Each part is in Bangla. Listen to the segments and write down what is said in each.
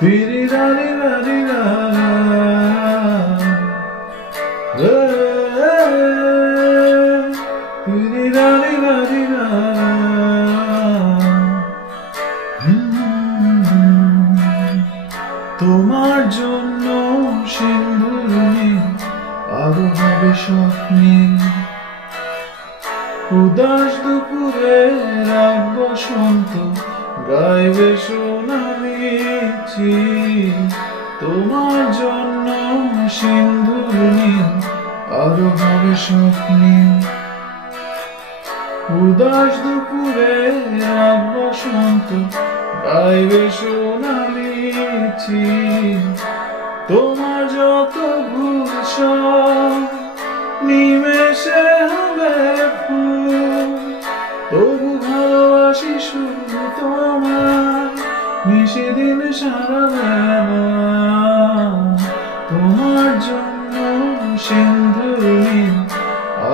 Tiri rari rari ra, tiri rari rari ra. তোমার জন্য সিন্দুর নেই, আরো হবে স্বপ্নে। উদাস দুপুরে রাত বসন্ত গাইবে সোনালি চিল। তোমার জন্য সিন্দুর নীল, আরো হবে স্বপ্নে। উদাস দুপুরে রাত বসন্ত গাইবে সোনালি চিল। তোমার যত ভূষণ নিমেষে হবে ফুল, তবু ভালোবাসি শুধু তোমার নিশিদিন সারা বেলা। তোমার জন্য সিন্দুর নীল,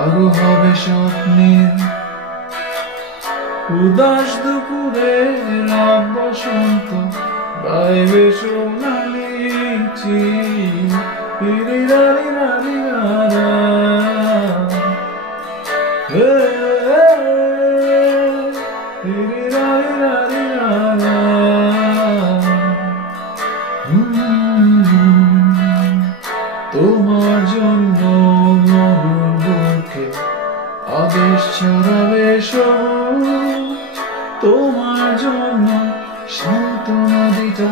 আরো হবে স্বপ্নের। উদাস দুপুরে রাত বসন্ত গাইবে সোনালি চিল। তিরি রারি রারি রারা, তিরি রারি রারি রারা। তোমার জন্য মরুর বুকে আদেশ ছড়াবে সবুজ। তোমার জন্য শান্ত নদীটা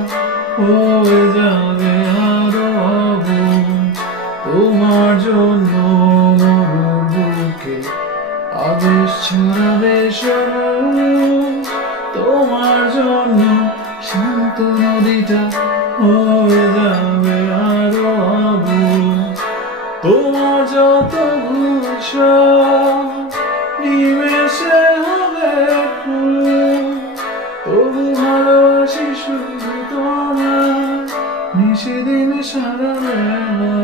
হয়ে যাবে আরো অবুঝ। তোমার জন্য মরুর বুকে আদেশ ছড়াবে সবুজ। তোমার জন্য শান্ত নদীটা হয়ে যাবে আরো অবুঝ। তোমার যত ভূষণ নিমেষে হবে ফুল, তবু ভালোবাসি শুধু তোমার নিশিদিন সারা বেলা।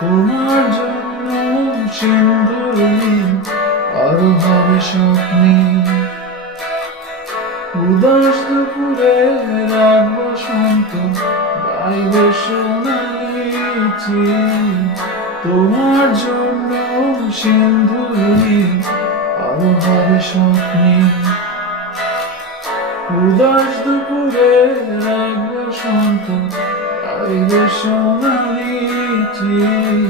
তোমার জন্য সিন্দুর নীল, আরো হবে স্বপ্নে। উদাস দুপুরে রাত বসন্ত গাইবে সোনালি চিল। তোমার জন্য সিন্দুর নীল, আরো হবে স্বপ্নে। উদাস দুপুরে রাত বসন্ত গাইবে সোনালি চিল।